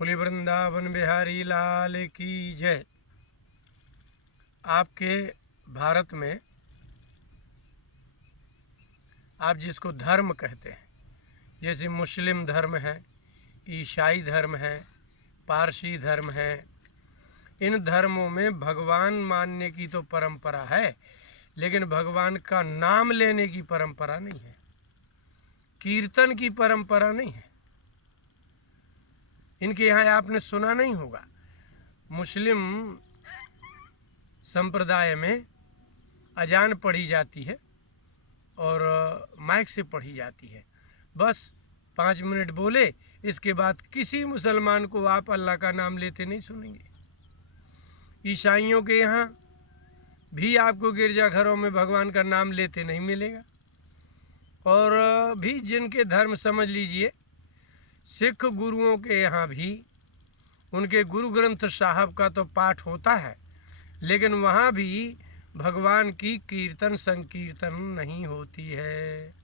बोले वृंदावन बिहारी लाल की जय। आपके भारत में आप जिसको धर्म कहते हैं, जैसे मुस्लिम धर्म है, ईसाई धर्म है, पारसी धर्म है, इन धर्मों में भगवान मानने की तो परंपरा है, लेकिन भगवान का नाम लेने की परंपरा नहीं है, कीर्तन की परंपरा नहीं है। इनके यहाँ आपने सुना नहीं होगा, मुस्लिम संप्रदाय में अजान पढ़ी जाती है और माइक से पढ़ी जाती है। बस 5 मिनट बोले, इसके बाद किसी मुसलमान को आप अल्लाह का नाम लेते नहीं सुनेंगे। ईसाइयों के यहाँ भी आपको गिरजाघरों में भगवान का नाम लेते नहीं मिलेगा। और भी जिनके धर्म समझ लीजिए, सिख गुरुओं के यहाँ भी उनके गुरु ग्रंथ साहब का तो पाठ होता है, लेकिन वहाँ भी भगवान की कीर्तन संकीर्तन नहीं होती है,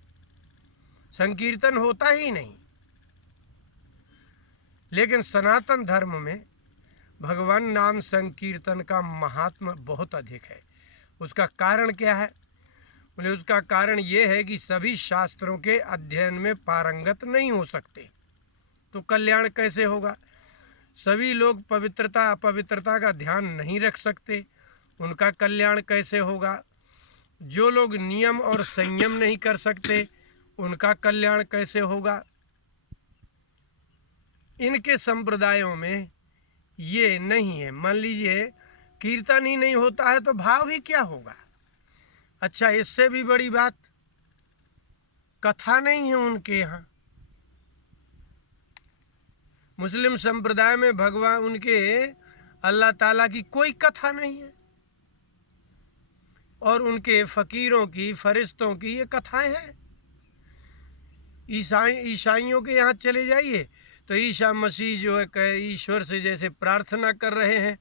संकीर्तन होता ही नहीं। लेकिन सनातन धर्म में भगवान नाम संकीर्तन का महात्म बहुत अधिक है। उसका कारण क्या है? बोले उसका कारण ये है कि सभी शास्त्रों के अध्ययन में पारंगत नहीं हो सकते, तो कल्याण कैसे होगा? सभी लोग पवित्रता अपवित्रता का ध्यान नहीं रख सकते, उनका कल्याण कैसे होगा? जो लोग नियम और संयम नहीं कर सकते, उनका कल्याण कैसे होगा? इनके संप्रदायों में ये नहीं है। मान लीजिए कीर्तन ही नहीं होता है तो भाव ही क्या होगा? अच्छा, इससे भी बड़ी बात, कथा नहीं है उनके यहाँ। मुस्लिम संप्रदाय में भगवान उनके अल्लाह ताला की कोई कथा नहीं है, और उनके फकीरों की, फरिश्तों की ये कथाएं हैं। ईसाइयों के यहाँ चले जाइए तो ईसा मसीह जो है ईश्वर से जैसे प्रार्थना कर रहे हैं,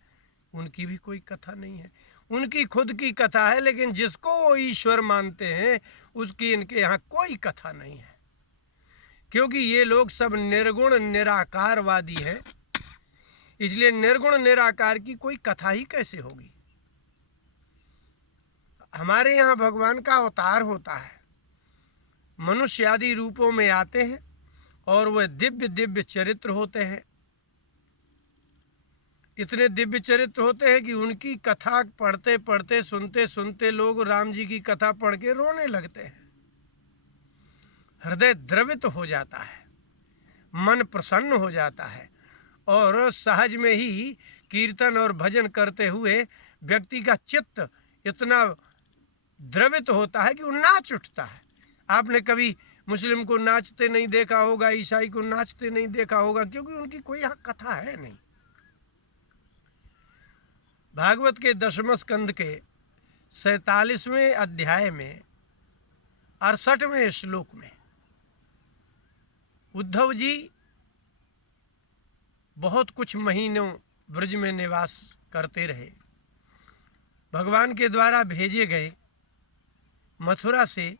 उनकी भी कोई कथा नहीं है। उनकी खुद की कथा है, लेकिन जिसको वो ईश्वर मानते हैं उसकी इनके यहाँ कोई कथा नहीं है, क्योंकि ये लोग सब निर्गुण निराकारवादी हैं। इसलिए निर्गुण निराकार की कोई कथा ही कैसे होगी? हमारे यहाँ भगवान का अवतार होता है, मनुष्य आदि रूपों में आते हैं और वह दिव्य दिव्य चरित्र होते हैं। इतने दिव्य चरित्र होते हैं कि उनकी कथा पढ़ते पढ़ते, सुनते सुनते लोग राम जी की कथा पढ़ के रोने लगते हैं। हृदय द्रवित हो जाता है, मन प्रसन्न हो जाता है, और सहज में ही कीर्तन और भजन करते हुए व्यक्ति का चित्त इतना द्रवित होता है कि वो नाच उठता है। आपने कभी मुस्लिम को नाचते नहीं देखा होगा, ईसाई को नाचते नहीं देखा होगा, क्योंकि उनकी कोई यहाँ कथा है नहीं। भागवत के 10वें स्कंद के 47वें अध्याय में 68वें श्लोक में उद्धव जी बहुत कुछ महीनों ब्रज में निवास करते रहे। भगवान के द्वारा भेजे गए, मथुरा से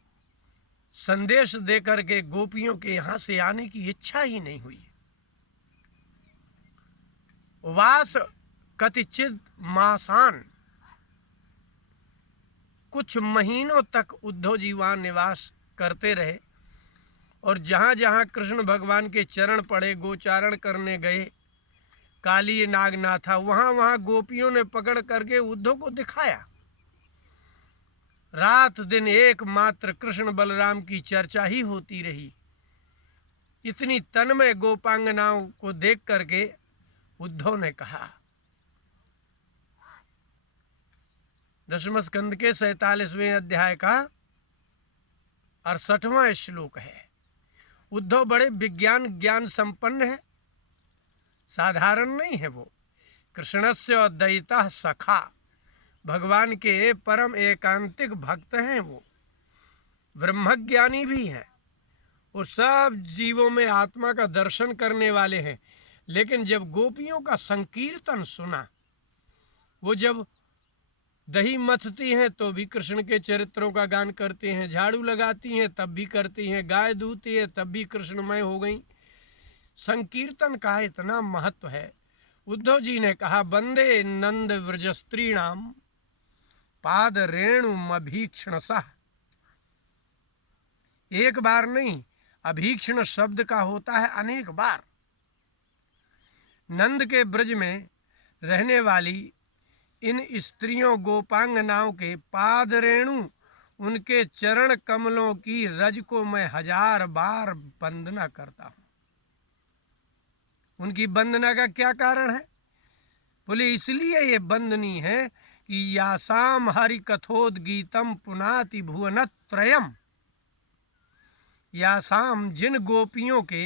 संदेश देकर के गोपियों के यहाँ से आने की इच्छा ही नहीं हुई। वास कतिचित मासान, कुछ महीनों तक उद्धव जी वहाँ निवास करते रहे, और जहाँ जहाँ कृष्ण भगवान के चरण पड़े, गोचारण करने गए, काली नागनाथा, वहाँ वहाँ गोपियों ने पकड़ करके उद्धव को दिखाया। रात दिन एकमात्र कृष्ण बलराम की चर्चा ही होती रही। इतनी तन्मय गोपांगनाओं को देख करके उद्धव ने कहा, 10वें स्कंद के 47वें अध्याय का 68वां श्लोक है। उद्धव बड़े विज्ञान ज्ञान संपन्न है, साधारण नहीं है। वो कृष्णस्य अद्वैतः सखा, भगवान के परम एकांतिक भक्त हैं। वो ब्रह्मज्ञानी भी हैं और सब जीवों में आत्मा का दर्शन करने वाले हैं। लेकिन जब गोपियों का संकीर्तन सुना, वो जब दही मथती हैं तो भी कृष्ण के चरित्रों का गान करती हैं, झाड़ू लगाती हैं तब भी करती हैं, गाय दूहती है तब भी कृष्णमय हो गई, संकीर्तन का इतना महत्व है। उद्धव जी ने कहा, वंदे नंद व्रज स्त्रीणाम पाद रेणुमभीक्षणसः। एक बार नहीं, अभीक्षण शब्द का होता है अनेक बार। नंद के ब्रज में रहने वाली इन स्त्रियों गोपांगनाओं के पाद रेणु, उनके चरण कमलों की रज को मैं 1000 बार वंदना करता हूं। उनकी वंदना का क्या कारण है? बोले इसलिए ये वंदनीय है कि यासाम हरि कथोद्गीतम पुनाति भुवनत्रयम। यासाम, जिन गोपियों के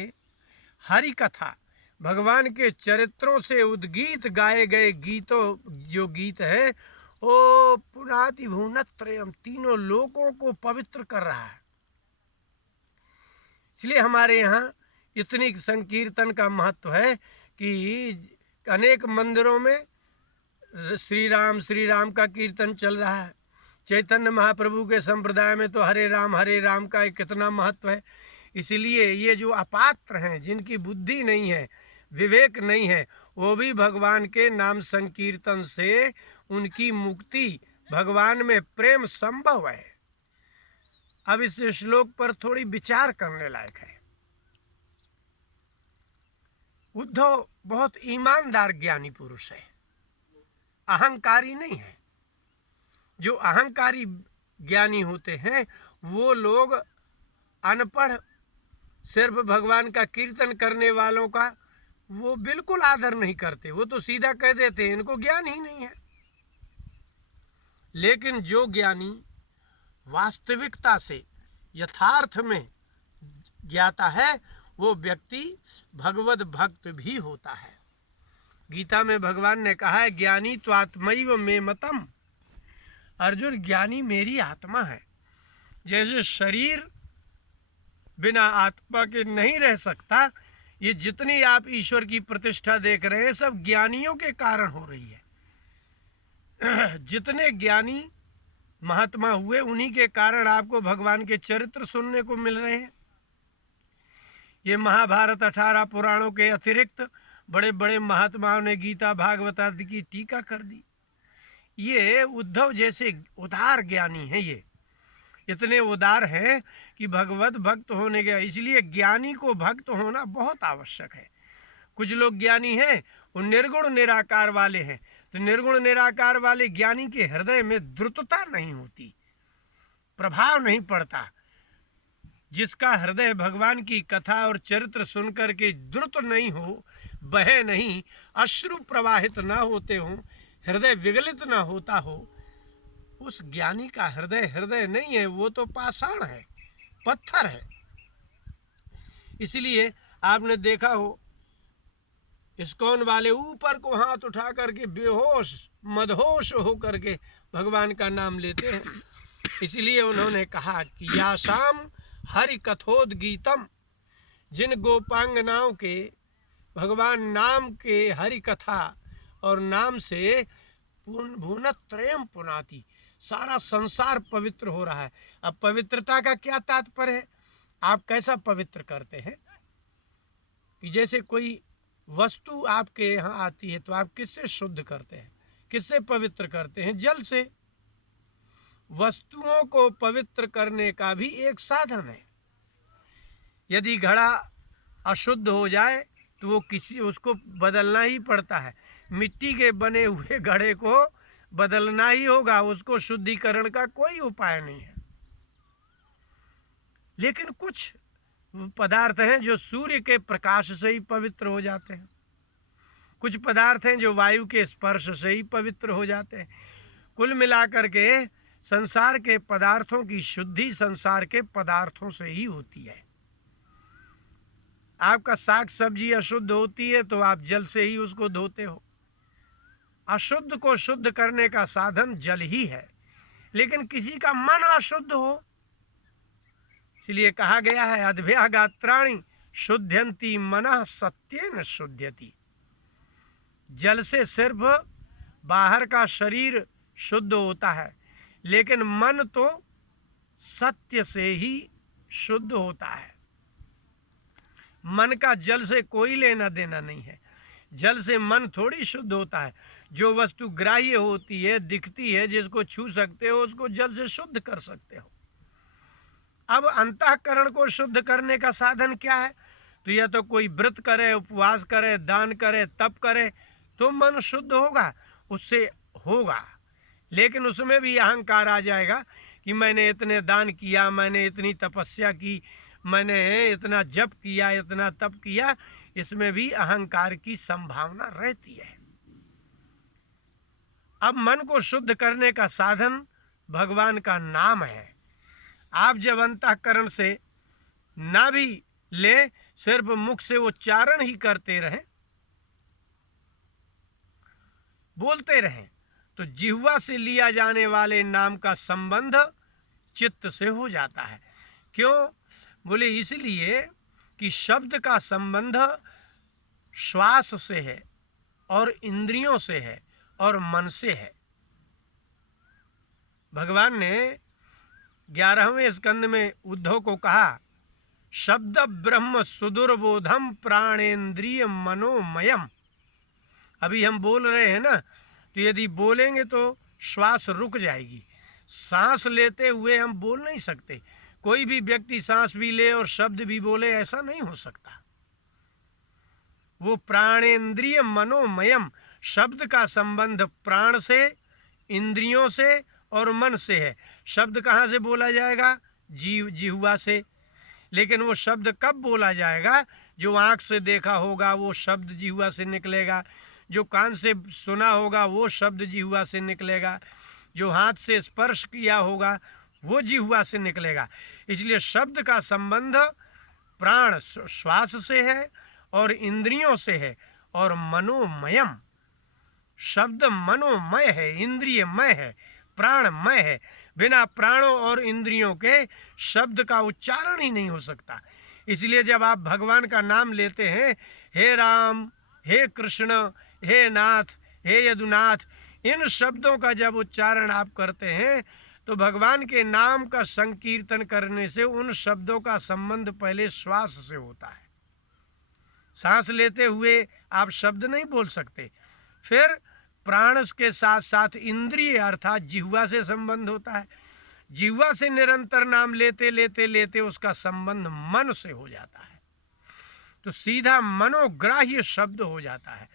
हरि कथा, भगवान के चरित्रों से उद्गीत गाए गए गीतों, जो गीत है वो पुनाति भुवनत्रयम, तीनों लोकों को पवित्र कर रहा है। इसलिए हमारे यहाँ इतनी संकीर्तन का महत्व है कि अनेक मंदिरों में श्री राम का कीर्तन चल रहा है। चैतन्य महाप्रभु के संप्रदाय में तो हरे राम का कितना महत्व है। इसलिए ये जो अपात्र हैं, जिनकी बुद्धि नहीं है, विवेक नहीं है, वो भी भगवान के नाम संकीर्तन से उनकी मुक्ति, भगवान में प्रेम संभव है। अब इस श्लोक पर थोड़ी विचार करने लायक है। उद्धव बहुत ईमानदार ज्ञानी पुरुष है, अहंकारी नहीं है। जो अहंकारी ज्ञानी होते हैं वो लोग अनपढ़, सिर्फ भगवान का कीर्तन करने वालों का वो बिल्कुल आदर नहीं करते। वो तो सीधा कह देते हैं इनको ज्ञान ही नहीं है। लेकिन जो ज्ञानी वास्तविकता से यथार्थ में ज्ञाता है, वो व्यक्ति भगवत भक्त भी होता है। गीता में भगवान ने कहा है, ज्ञानी त्वात्मैव मे मतम। अर्जुन, ज्ञानी मेरी आत्मा है। जैसे शरीर बिना आत्मा के नहीं रह सकता, ये जितनी आप ईश्वर की प्रतिष्ठा देख रहे हैं सब ज्ञानियों के कारण हो रही है। जितने ज्ञानी महात्मा हुए उन्हीं के कारण आपको भगवान के चरित्र सुनने को मिल रहे हैं। ये महाभारत 18 पुराणों के अतिरिक्त बड़े बड़े महात्माओं ने गीता भागवत आदि की टीका कर दी। ये उद्धव जैसे उदार ज्ञानी हैं, ये इतने उदार हैं कि भगवत भक्त होने के, इसलिए ज्ञानी को भक्त होना बहुत आवश्यक है। कुछ लोग ज्ञानी हैं वो निर्गुण निराकार वाले हैं, तो निर्गुण निराकार वाले ज्ञानी के हृदय में द्रुतता नहीं होती, प्रभाव नहीं पड़ता। जिसका हृदय भगवान की कथा और चरित्र सुनकर के द्रुत नहीं हो, बहे नहीं, अश्रु प्रवाहित ना होते हो, हृदय विगलित ना होता हो, उस ज्ञानी का हृदय नहीं है, वो तो पाषाण है, पत्थर है। इसलिए आपने देखा हो इस्कॉन वाले ऊपर को हाथ उठा करके बेहोश मदहोश हो करके भगवान का नाम लेते हैं। इसलिए उन्होंने कहा कि यासाम हरि कथोद्गीतम, जिन गोपांगनाओं के भगवान नाम के हरि कथा और नाम से भुवनत्रयम पुनाति, सारा संसार पवित्र हो रहा है। अब पवित्रता का क्या तात्पर्य है? आप कैसा पवित्र करते हैं कि जैसे कोई वस्तु आपके यहाँ आती है तो आप किससे शुद्ध करते हैं, किससे पवित्र करते हैं? जल से। वस्तुओं को पवित्र करने का भी एक साधन है। यदि घड़ा अशुद्ध हो जाए तो वो उसको बदलना ही पड़ता है। मिट्टी के बने हुए घड़े को बदलना ही होगा, उसको शुद्धिकरण का कोई उपाय नहीं है। लेकिन कुछ पदार्थ हैं जो सूर्य के प्रकाश से ही पवित्र हो जाते हैं, कुछ पदार्थ हैं जो वायु के स्पर्श से ही पवित्र हो जाते हैं। कुल मिलाकर के संसार के पदार्थों की शुद्धि संसार के पदार्थों से ही होती है। आपका साग सब्जी अशुद्ध होती है तो आप जल से ही उसको धोते हो। अशुद्ध को शुद्ध करने का साधन जल ही है। लेकिन किसी का मन अशुद्ध हो, इसलिए कहा गया है अद्भ्यागात्राणि शुद्ध्यन्ति मनः सत्येन शुद्ध्यति। जल से सिर्फ बाहर का शरीर शुद्ध होता है, लेकिन मन तो सत्य से ही शुद्ध होता है। मन का जल से कोई लेना देना नहीं है। जल से मन थोड़ी शुद्ध होता है। जो वस्तु ग्राह्य होती है, दिखती है, जिसको छू सकते हो, उसको जल से शुद्ध कर सकते हो। अब अंतःकरण को शुद्ध करने का साधन क्या है? तो या तो कोई व्रत करे, उपवास करे, दान करे, तप करे, तो मन शुद्ध होगा, उससे होगा। लेकिन उसमें भी अहंकार आ जाएगा कि मैंने इतने दान किया, मैंने इतनी तपस्या की, मैंने इतना जप किया, इतना तप किया। इसमें भी अहंकार की संभावना रहती है। अब मन को शुद्ध करने का साधन भगवान का नाम है। आप जब अंतःकरण से ना भी ले, सिर्फ मुख से उच्चारण ही करते रहें, बोलते रहें, तो जिह्वा से लिया जाने वाले नाम का संबंध चित्त से हो जाता है। क्यों? बोले इसलिए कि शब्द का संबंध श्वास से है और इंद्रियों से है और मन से है। भगवान ने 11वें स्कंद में उद्धव को कहा, शब्द ब्रह्म सुदुर्बोधम प्राणेन्द्रिय मनोमयम। अभी हम बोल रहे हैं ना, तो यदि बोलेंगे तो श्वास रुक जाएगी। सांस लेते हुए हम बोल नहीं सकते। कोई भी व्यक्ति सांस भी ले और शब्द भी बोले, ऐसा नहीं हो सकता। वो प्राणेन्द्रिय मनोमयम, शब्द का संबंध प्राण से, इंद्रियों से और मन से है। शब्द कहाँ से बोला जाएगा? जिह्वा से। लेकिन वो शब्द कब बोला जाएगा? जो आँख से देखा होगा वो शब्द जिह्वा से निकलेगा, जो कान से सुना होगा वो शब्द जिह्वा से निकलेगा, जो हाथ से स्पर्श किया होगा वो जिह्वा से निकलेगा। इसलिए शब्द का संबंध प्राण श्वास से है और इंद्रियों से है और मनोमयम। शब्द मनोमय है, इंद्रियमय है, प्राणमय है। बिना प्राणों और इंद्रियों के शब्द का उच्चारण ही नहीं हो सकता। इसलिए जब आप भगवान का नाम लेते हैं, हे राम, हे कृष्ण, हे नाथ, हे यदुनाथ, इन शब्दों का जब उच्चारण आप करते हैं तो भगवान के नाम का संकीर्तन करने से उन शब्दों का संबंध पहले श्वास से होता है। सांस लेते हुए आप शब्द नहीं बोल सकते। फिर प्राण के साथ साथ इंद्रिय अर्थात जिह्वा से संबंध होता है। जिह्वा से निरंतर नाम लेते लेते लेते उसका संबंध मन से हो जाता है, तो सीधा मनोग्राह्य शब्द हो जाता है।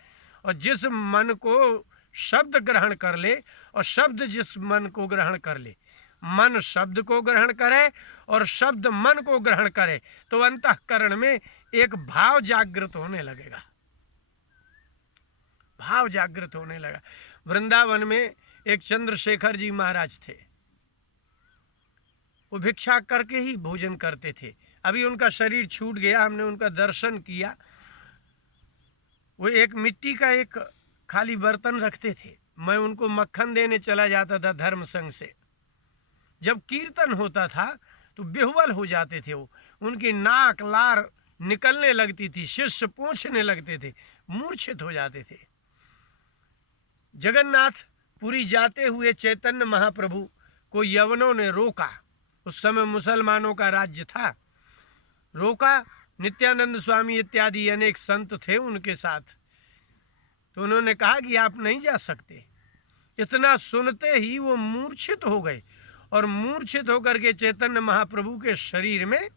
और जिस मन को शब्द ग्रहण कर ले और शब्द जिस मन को ग्रहण कर ले, मन शब्द को ग्रहण करे और शब्द मन को ग्रहण करे, तो अंतःकरण में एक भाव जागृत होने लगेगा। भाव जागृत होने लगा। वृंदावन में एक चंद्रशेखर जी महाराज थे। वो भिक्षा करके ही भोजन करते थे। अभी उनका शरीर छूट गया, हमने उनका दर्शन किया। वो एक मिट्टी का एक खाली बर्तन रखते थे। मैं उनको मक्खन देने चला जाता था धर्म संघ से। जब कीर्तन होता था तो बेहुबल हो जाते थे वो। उनकी नाक लार निकलने लगती थी, शिष्य पूछने लगते थे, मूर्छित हो जाते थे। जगन्नाथ पुरी जाते हुए चैतन्य महाप्रभु को यवनों ने रोका। उस समय मुसलमानों का राज्य था। रोका, नित्यानंद स्वामी इत्यादि अनेक संत थे उनके साथ। तो उन्होंने कहा कि आप नहीं जा सकते। इतना सुनते ही वो मूर्छित हो गए और मूर्छित होकर के चैतन्य महाप्रभु के शरीर में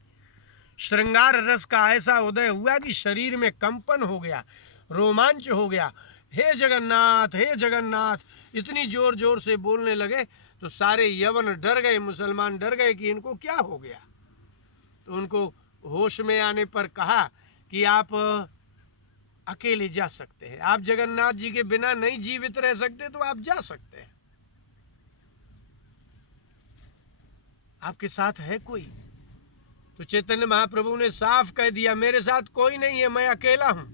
श्रृंगार रस का ऐसा उदय हुआ कि शरीर में कंपन हो गया, रोमांच हो गया। हे जगन्नाथ, हे जगन्नाथ, इतनी जोर जोर से बोलने लगे तो सारे यवन डर गए, मुसलमान डर गए कि इनको क्या हो गया। तो उनको होश में आने पर कहा कि आप अकेले जा सकते हैं, आप जगन्नाथ जी के बिना नहीं जीवित रह सकते, तो आप जा सकते हैं। आपके साथ है कोई? तो चैतन्य महाप्रभु ने साफ कह दिया, मेरे साथ कोई नहीं है, मैं अकेला हूं,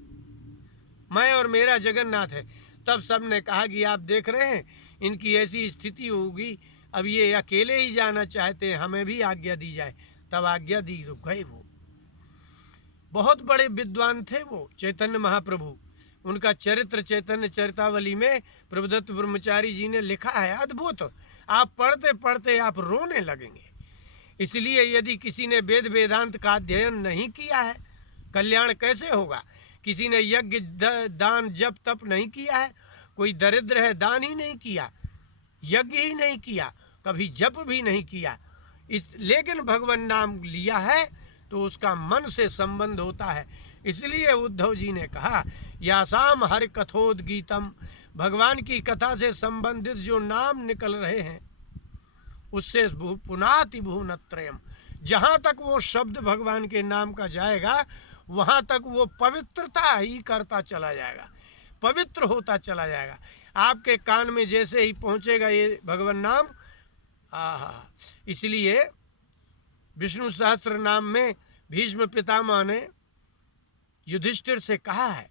मैं और मेरा जगन्नाथ है। तब सब ने कहा कि आप देख रहे हैं इनकी ऐसी स्थिति होगी, अब ये अकेले ही जाना चाहते हैं, हमें भी आज्ञा दी जाए। तब आज्ञा दी तो गए। वो बहुत बड़े विद्वान थे वो चैतन्य महाप्रभु। उनका चरित्र चैतन्य चरितावली में प्रभुदत्त ब्रह्मचारी जी ने लिखा है, अद्भुत। आप पढ़ते पढ़ते आप रोने लगेंगे। इसलिए यदि किसी ने वेद वेदांत का अध्ययन नहीं किया है कल्याण कैसे होगा? किसी ने यज्ञ दान जप तप नहीं किया है, कोई दरिद्र है दान ही नहीं किया, यज्ञ ही नहीं किया, कभी जप भी नहीं किया, लेकिन भगवान नाम लिया है तो उसका मन से संबंध होता है। इसलिए उद्धव जी ने कहा यासाम हरि कथोद्गीतम, भगवान की कथा से संबंधित जो नाम निकल रहे हैं उससे पुनाति भुवनत्रयम, जहाँ तक वो शब्द भगवान के नाम का जाएगा वहाँ तक वो पवित्रता ही करता चला जाएगा, पवित्र होता चला जाएगा। आपके कान में जैसे ही पहुँचेगा ये भगवान नाम, इसलिए विष्णु सहस्त्र नाम में भीष्म पितामह ने युधिष्ठिर से कहा है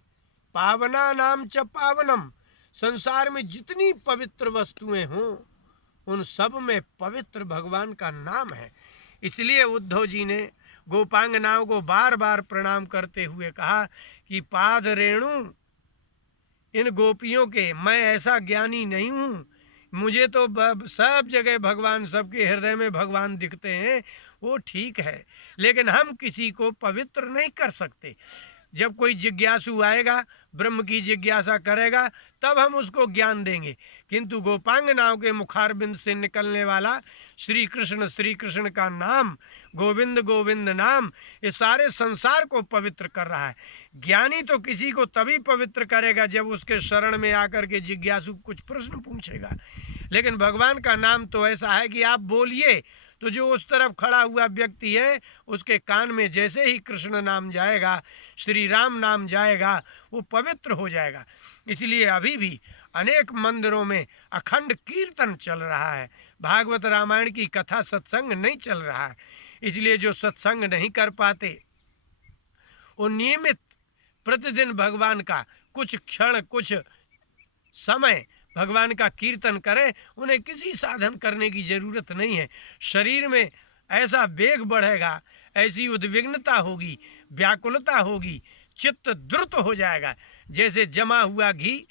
पावना नाम च पावनम, संसार में जितनी पवित्र वस्तुएं हों उन सब में पवित्र भगवान का नाम है। इसलिए उद्धव जी ने गोपांगनाओं को बार बार प्रणाम करते हुए कहा कि पाद रेणु इन गोपियों के, मैं ऐसा ज्ञानी नहीं हूँ, मुझे तो सब जगह भगवान, सबके हृदय में भगवान दिखते हैं, वो ठीक है, लेकिन हम किसी को पवित्र नहीं कर सकते। जब कोई जिज्ञासु आएगा, ब्रह्म की जिज्ञासा करेगा, तब हम उसको ज्ञान देंगे। किंतु गोपांगनाओं के मुखारबिंद से निकलने वाला श्री कृष्ण का नाम, गोविंद गोविंद नाम, ये सारे संसार को पवित्र कर रहा है। ज्ञानी तो किसी को तभी पवित्र करेगा जब उसके शरण में आकर के जिज्ञासु कुछ प्रश्न पूछेगा। लेकिन भगवान का नाम तो ऐसा है कि आप बोलिए तो जो उस तरफ खड़ा हुआ व्यक्ति है उसके कान में जैसे ही कृष्ण नाम जाएगा, श्री राम नाम जाएगा, वो पवित्र हो जाएगा। इसलिए अभी भी अनेक मंदिरों में अखंड कीर्तन चल रहा है, भागवत रामायण की कथा सत्संग नहीं चल रहा है। इसलिए जो सत्संग नहीं कर पाते वो नियमित प्रतिदिन भगवान का कुछ क्षण, कुछ समय भगवान का कीर्तन करें। उन्हें किसी साधन करने की जरूरत नहीं है। शरीर में ऐसा वेग बढ़ेगा, ऐसी उद्विग्नता होगी, व्याकुलता होगी, चित्त द्रुत हो जाएगा। जैसे जमा हुआ घी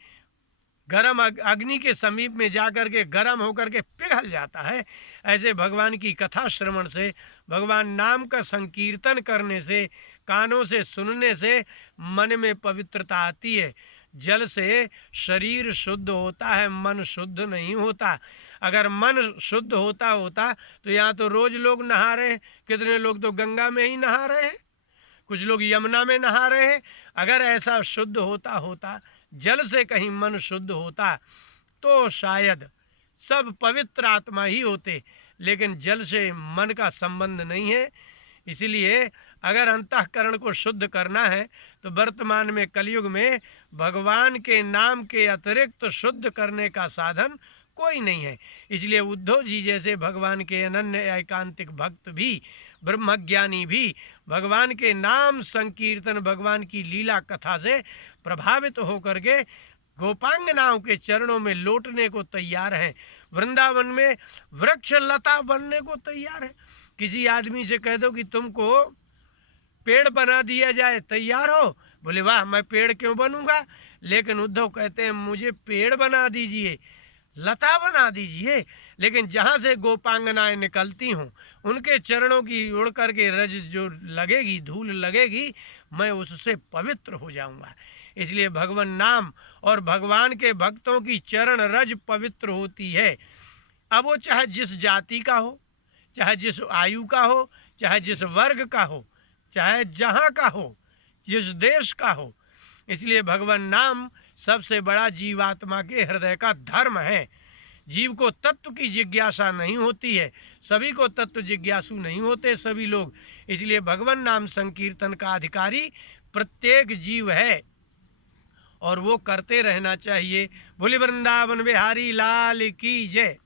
गरम अग्नि के समीप में जाकर के गरम होकर के पिघल जाता है, ऐसे भगवान की कथा श्रवण से, भगवान नाम का संकीर्तन करने से, कानों से सुनने से मन में पवित्रता आती है। जल से शरीर शुद्ध होता है, मन शुद्ध नहीं होता। अगर मन शुद्ध होता तो यहाँ तो रोज लोग नहा रहे हैं, कितने लोग तो गंगा में ही नहा रहे हैं, कुछ लोग यमुना में नहा रहे हैं। अगर ऐसा शुद्ध होता जल से कहीं मन शुद्ध होता तो शायद सब पवित्र आत्मा ही होते, लेकिन जल से मन का संबंध नहीं है। इसलिए अगर अंतःकरण को शुद्ध करना है तो वर्तमान में कलयुग में भगवान के नाम के अतिरिक्त शुद्ध करने का साधन कोई नहीं है। इसलिए उद्धव जी जैसे भगवान के अनन्य एकांतिक भक्त भी, ब्रह्मज्ञानी भी भगवान के नाम संकीर्तन, भगवान की लीला कथा से प्रभावित होकर के गोपांगनाओं के चरणों में लौटने को तैयार हैं, वृंदावन में वृक्ष लता बनने को तैयार है। किसी आदमी से कह दो कि तुमको पेड़ बना दिया जाए, तैयार हो? बोले वाह, मैं पेड़ क्यों बनूंगा। लेकिन उद्धव कहते हैं मुझे पेड़ बना दीजिए, लता बना दीजिए, लेकिन जहाँ से गोपांगनाएं निकलती हों उनके चरणों की उड़ करके रज जो लगेगी, धूल लगेगी, मैं उससे पवित्र हो जाऊंगा। इसलिए भगवान नाम और भगवान के भक्तों की चरण रज पवित्र होती है। अब वो चाहे जिस जाति का हो, चाहे जिस आयु का हो, चाहे जिस वर्ग का हो, चाहे जहाँ का हो, जिस देश का हो। इसलिए भगवान नाम सबसे बड़ा जीवात्मा के हृदय का धर्म है। जीव को तत्व की जिज्ञासा नहीं होती है, सभी को तत्व जिज्ञासु नहीं होते सभी लोग। इसलिए भगवान नाम संकीर्तन का अधिकारी प्रत्येक जीव है और वो करते रहना चाहिए। बोले वृंदावन बिहारी लाल की जय।